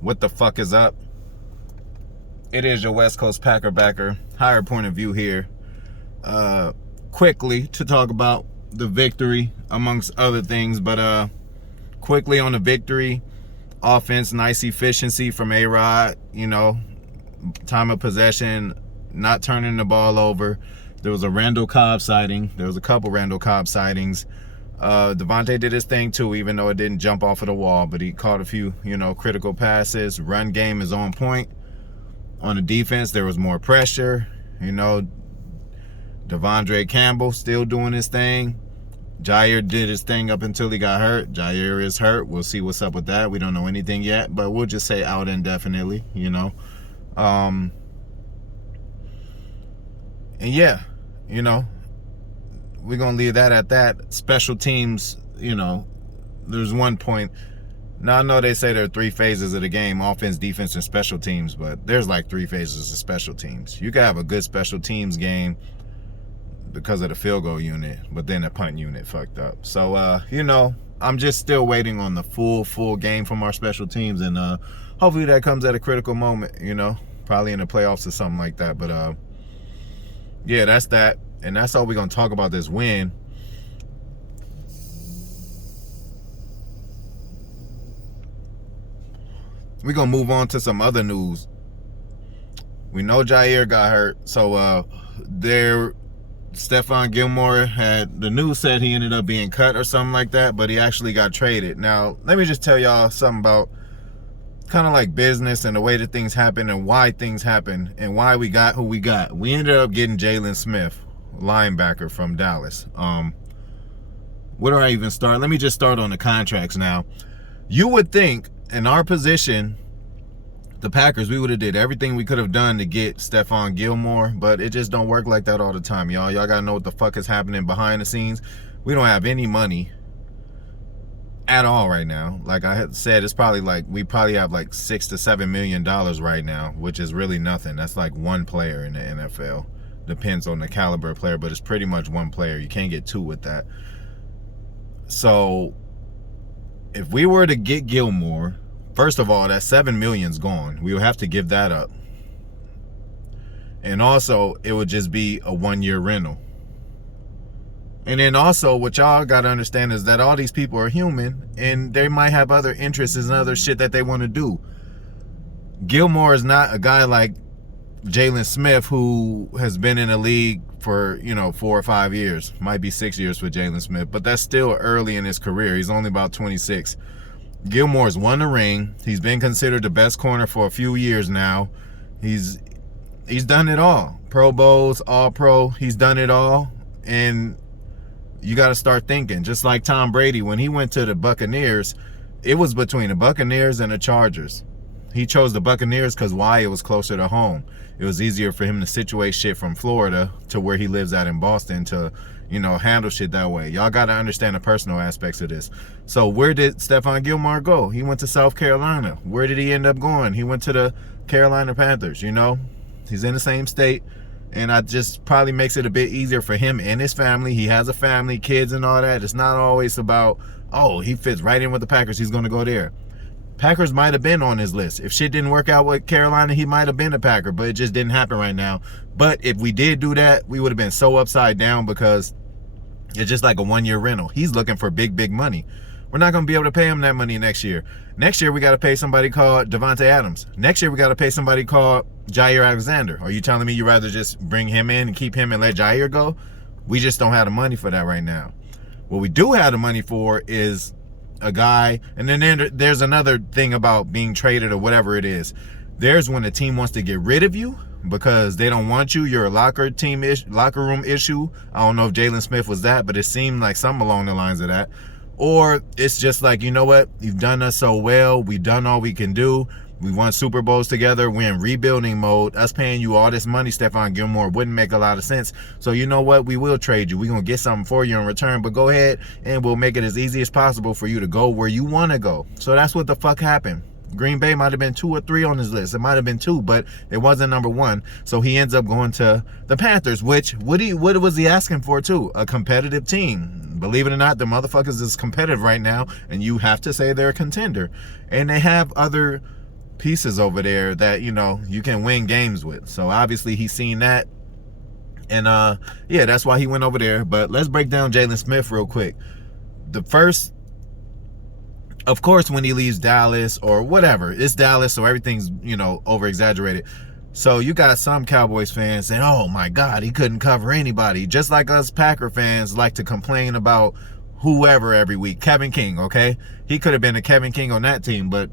What the fuck is up? It is your West Coast Packer backer. Higher point of view here. Quickly to talk about the victory amongst other things, but quickly on the victory. Offense, nice efficiency from A-Rod, time of possession, not turning the ball over. There was a Randall Cobb sighting. There was a couple Randall Cobb sightings. Devontae did his thing too, even though it didn't jump off of the wall, but he caught a few, critical passes. Run game is on point. On the defense, there was more pressure. Devondre Campbell still doing his thing. Jair did his thing up until he got hurt. Jair is hurt. We'll see what's up with that. We don't know anything yet, but we'll just say out indefinitely, And yeah, we're going to leave that at that. Special teams, there's one point. Now, I know they say there are 3 phases of the game, offense, defense, and special teams, but there's like 3 phases of special teams. You can have a good special teams game because of the field goal unit, but then the punt unit fucked up. So, I'm just still waiting on the full game from our special teams, and hopefully that comes at a critical moment, probably in the playoffs or something like that. But, yeah, that's that, and that's all we're going to talk about this win. We're going to move on to some other news. We know Jair got hurt, so Stephon Gilmore the news said he ended up being cut or something like that, but he actually got traded. Now, let me just tell y'all something about kind of like business and the way that things happen and why things happen and why we got who we got. We ended up getting Jaylen Smith, linebacker from Dallas. Where do I even start? Let me just start on the contracts now. You would think in our position, the Packers, we would have did everything we could have done to get Stephon Gilmore, but it just don't work like that all the time, y'all. Y'all gotta know what the fuck is happening behind the scenes. We don't have any money at all right now. Like I had said, it's probably like we probably have like $6 to $7 million right now, which is really nothing. That's like one player in the NFL. Depends on the caliber of player, but it's pretty much one player. You can't get 2 with that. So if we were to get Gilmore, first of all, that $7 million's gone. We would have to give that up. And also, it would just be a 1-year rental. And then also, what y'all got to understand is that all these people are human, and they might have other interests and other shit that they want to do. Gilmore is not a guy like Jaylen Smith, who has been in the league for, 4 or 5 years. Might be 6 years for Jaylen Smith, but that's still early in his career. He's only about 26. Gilmore's won the ring. He's been considered the best corner for a few years now. He's done it all. Pro Bowls, All-Pro. He's done it all. And you got to start thinking. Just like Tom Brady, when he went to the Buccaneers, it was between the Buccaneers and the Chargers. He chose the Buccaneers because why? It was closer to home. It was easier for him to situate shit from Florida to where he lives at in Boston to, handle shit that way. Y'all got to understand the personal aspects of this. So where did Stephon Gilmore go? He went to South Carolina. Where did he end up going? He went to the Carolina Panthers, He's in the same state. And that just probably makes it a bit easier for him and his family. He has a family, kids and all that. It's not always about, he fits right in with the Packers, he's going to go there. Packers might have been on his list. If shit didn't work out with Carolina, he might have been a Packer, but it just didn't happen right now. But if we did do that, we would have been so upside down because it's just like a 1-year rental. He's looking for big money. We're not going to be able to pay him that money next year. Next year, we got to pay somebody called Devontae Adams. Next year, we got to pay somebody called Jair Alexander. Are you telling me you'd rather just bring him in and keep him and let Jair go? We just don't have the money for that right now. What we do have the money for is a guy, and then there's another thing about being traded or whatever it is. There's when a team wants to get rid of you because they don't want you. You're a locker room issue. I don't know if Jaylen Smith was that, but it seemed like something along the lines of that. Or it's just like, you know what? You've done us so well. We've done all we can do. We won Super Bowls together. We're in rebuilding mode. Us paying you all this money, Stephon Gilmore, wouldn't make a lot of sense. So you know what? We will trade you. We're going to get something for you in return. But go ahead and we'll make it as easy as possible for you to go where you want to go. So that's what the fuck happened. Green Bay might have been 2 or 3 on his list. It might have been 2, but it wasn't number 1. So he ends up going to the Panthers, which, what was he asking for too? A competitive team. Believe it or not, the motherfuckers is competitive right now, and you have to say they're a contender. And they have other pieces over there that, you know, you can win games with. So obviously he's seen that. And yeah, that's why he went over there. But let's break down Jaylen Smith real quick. The first, of course, when he leaves Dallas or whatever, it's Dallas, so everything's, you know, over exaggerated. So you got some Cowboys fans saying, oh my God, he couldn't cover anybody. Just like us Packer fans like to complain about whoever every week. Kevin King, okay? He could have been a Kevin King on that team, but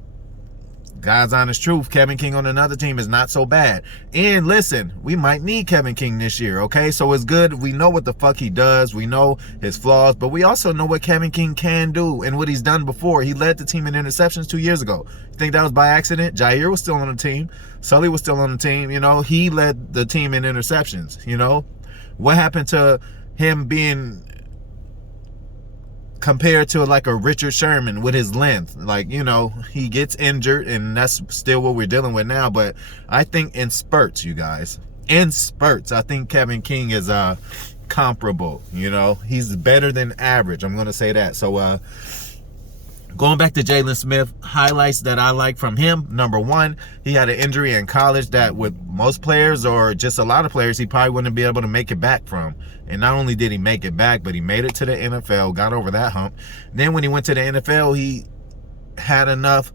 God's honest truth, Kevin King on another team is not so bad. And listen, we might need Kevin King this year, okay? So it's good. We know what the fuck he does. We know his flaws, but we also know what Kevin King can do and what he's done before. He led the team in interceptions 2 years ago. You think that was by accident? Jair was still on the team. Sully was still on the team. You know, he led the team in interceptions, you know? What happened to him being compared to like a Richard Sherman with his length? Like, you know, he gets injured and that's still what we're dealing with now. But I think in spurts, you guys, in spurts, I think Kevin King is comparable. You know, he's better than average. I'm going to say that. So going back to Jaylen Smith, highlights that I like from him. Number one, he had an injury in college that with most players or just a lot of players, he probably wouldn't be able to make it back from. And not only did he make it back, but he made it to the NFL, got over that hump. Then when he went to the NFL, he had enough,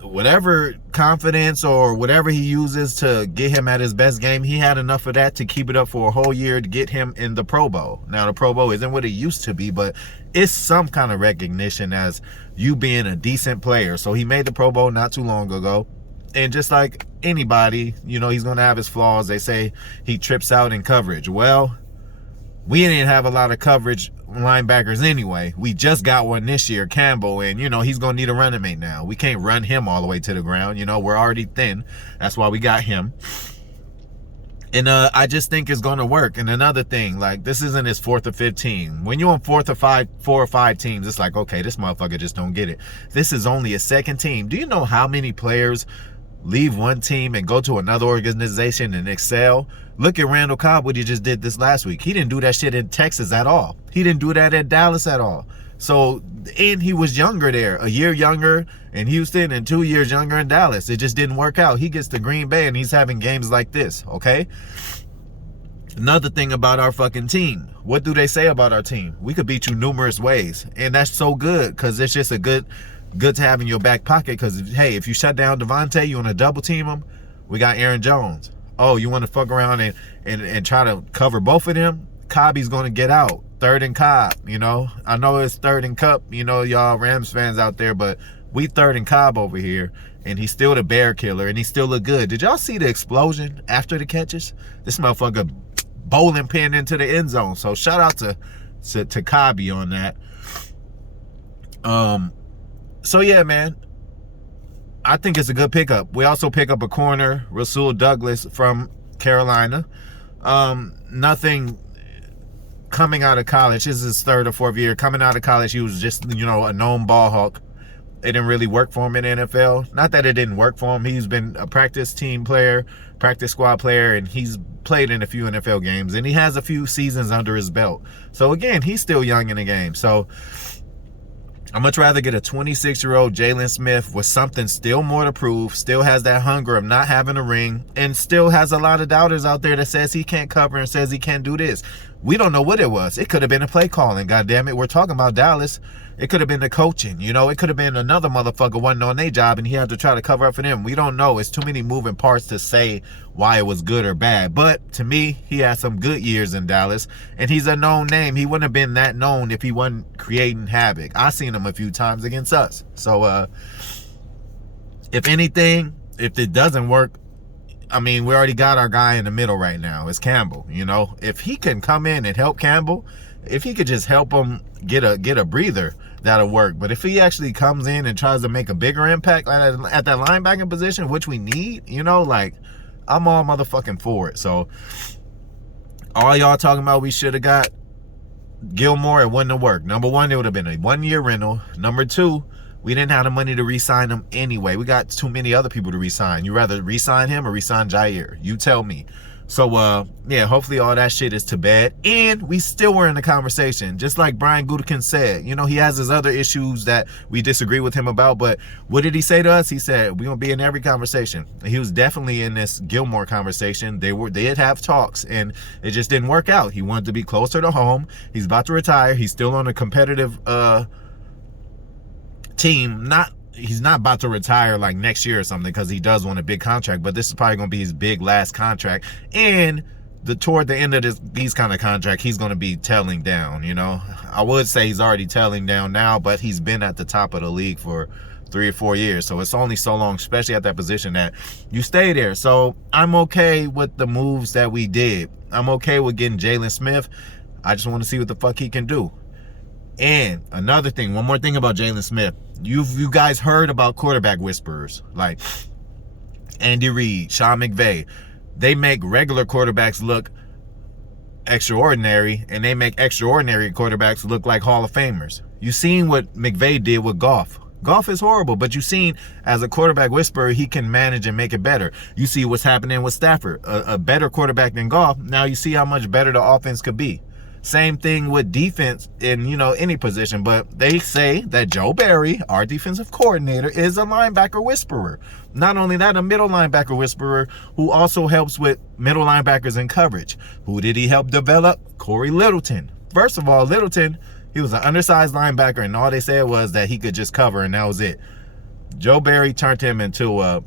whatever confidence or whatever he uses to get him at his best game, he had enough of that to keep it up for a whole year to get him in the Pro Bowl. Now, the Pro Bowl isn't what it used to be, but it's some kind of recognition as you being a decent player. So he made the Pro Bowl not too long ago. And just like anybody, you know, he's going to have his flaws. They say he trips out in coverage. Well, we didn't have a lot of coverage linebackers anyway. We just got one this year, Campbell, and, you know, he's going to need a running mate now. We can't run him all the way to the ground. You know, we're already thin. That's why we got him. And I just think it's going to work. And another thing, like, this isn't his fourth or fifth team. When you're on four or five teams, it's like, okay, this motherfucker just don't get it. This is only a second team. Do you know how many players leave one team and go to another organization and excel? Look at Randall Cobb, what he just did this last week. He didn't do that shit in Texas at all. He didn't do that at Dallas at all. So, and he was younger there, a year younger in Houston and 2 years younger in Dallas. It just didn't work out. He gets to Green Bay and he's having games like this, okay? Another thing about our fucking team. What do they say about our team? We could beat you numerous ways. And that's so good because it's just a good to have in your back pocket because, hey, if you shut down Devontae, you want to double team him, we got Aaron Jones. Oh, you want to fuck around and try to cover both of them? Cobb's going to get out. Third and Cobb, you know. I know it's third and Cup, you know, y'all Rams fans out there, but we third and Cobb over here, and he's still the bear killer, and he still look good. Did y'all see the explosion after the catches? This motherfucker bowling pin into the end zone. So shout out to Cobb on that. So yeah, man, I think it's a good pickup. We also pick up a corner, Rasul Douglas from Carolina. Nothing coming out of college. This is his third or fourth year. Coming out of college, he was just, you know, a known ball hawk. It didn't really work for him in the NFL. Not that it didn't work for him. He's been a practice team player, practice squad player, and he's played in a few NFL games, and he has a few seasons under his belt. So again, he's still young in the game. So I'd much rather get a 26-year-old Jaylen Smith with something still more to prove, still has that hunger of not having a ring, and still has a lot of doubters out there that says he can't cover and says he can't do this. We don't know what it was. It could have been a play calling, goddammit. We're talking about Dallas. It could have been the coaching, you know. It could have been another motherfucker wasn't on their job and he had to try to cover up for them. We don't know. It's too many moving parts to say why it was good or bad. But to me, he had some good years in Dallas, and he's a known name. He wouldn't have been that known if he wasn't creating havoc. I've seen him a few times against us. So, if anything, if it doesn't work, I mean, we already got our guy in the middle right now. It's Campbell, you know. If he can come in and help Campbell, if he could just help him get a breather, that'll work. But if he actually comes in and tries to make a bigger impact at that linebacking position, which we need, you know, like, I'm all motherfucking for it. So, all y'all talking about we should have got Gilmore, it wouldn't have worked. Number one, it would have been a 1-year rental. Number two, we didn't have the money to re-sign him anyway. We got too many other people to re-sign. You rather re-sign him or re-sign Jair? You tell me. So yeah, hopefully all that shit is to bed, and we still were in the conversation, just like Brian Gutekunst said. You know, he has his other issues that we disagree with him about, but what did he say to us? He said we're gonna be in every conversation. He was definitely in this Gilmore conversation. They did have talks, and it just didn't work out. He wanted to be closer to home. He's about to retire. He's still on a competitive team. He's not about to retire like next year or something, because he does want a big contract, but this is probably going to be his big last contract. And toward the end of these kind of contract, he's going to be tailing down, you know. I would say he's already tailing down now, but he's been at the top of the league for 3 or 4 years. So it's only so long, especially at that position, that you stay there. So I'm okay with the moves that we did. I'm okay with getting Jaylen Smith. I just want to see what the fuck he can do. And another thing, one more thing about Jaylen Smith. You guys heard about quarterback whisperers like Andy Reid, Sean McVay. They make regular quarterbacks look extraordinary, and they make extraordinary quarterbacks look like Hall of Famers. You seen what McVay did with Goff. Goff is horrible, but you seen as a quarterback whisperer, he can manage and make it better. You see what's happening with Stafford, a better quarterback than Goff. Now you see how much better the offense could be. Same thing with defense in, you know, any position. But they say that Joe Barry, our defensive coordinator, is a linebacker whisperer. Not only that, a middle linebacker whisperer who also helps with middle linebackers in coverage. Who did he help develop? Corey Littleton. First of all, Littleton, he was an undersized linebacker, and all they said was that he could just cover, and that was it. Joe Barry turned him into a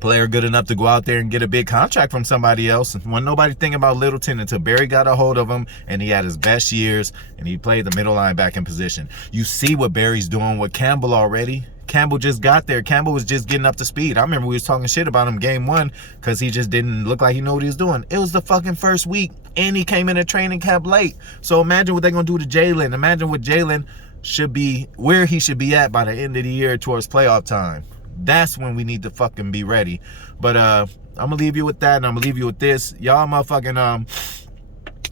player good enough to go out there and get a big contract from somebody else. When nobody thinking about Littleton until Barry got a hold of him, and he had his best years, and he played the middle linebacking position. You see what Barry's doing with Campbell already. Campbell just got there. Campbell was just getting up to speed. I remember we was talking shit about him game 1 because he just didn't look like he knew what he was doing. It was the fucking first week, and he came in a training camp late. So imagine what they're going to do to Jaylen. Imagine what Jaylen should be, where he should be at by the end of the year towards playoff time. That's when we need to fucking be ready. But I'm gonna leave you with that, and I'm gonna leave you with this. Y'all motherfucking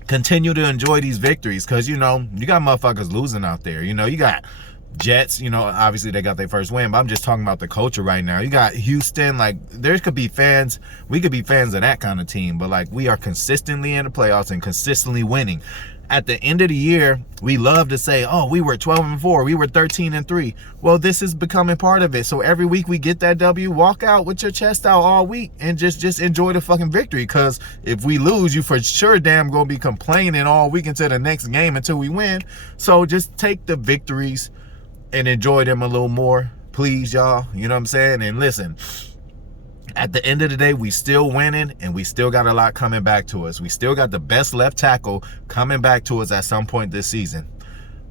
continue to enjoy these victories, because you know you got motherfuckers losing out there. You know, you got Jets, you know, obviously they got their first win, but I'm just talking about the culture right now. You got Houston, like there could be fans, we could be fans of that kind of team, but like we are consistently in the playoffs and consistently winning. At the end of the year, we love to say, oh, we were 12-4, we were 13-3. Well, this is becoming part of it. So every week we get that W, walk out with your chest out all week and just enjoy the fucking victory. Because if we lose, you for sure damn gonna be complaining all week until the next game until we win. So just take the victories and enjoy them a little more, please, y'all. You know what I'm saying? And listen, at the end of the day, we still winning, and we still got a lot coming back to us. We still got the best left tackle coming back to us at some point this season.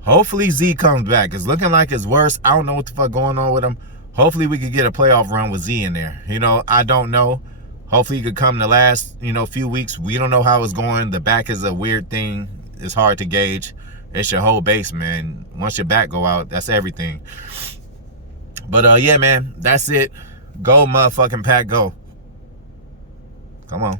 Hopefully Z comes back. It's looking like it's worse. I don't know what the fuck going on with him. Hopefully we could get a playoff run with Z in there. You know, I don't know. Hopefully he could come the last, you know, few weeks. We don't know how it's going. The back is a weird thing. It's hard to gauge. It's your whole base, man. Once your back go out, that's everything. But yeah, man, that's it. Go motherfucking Pack, go. Come on.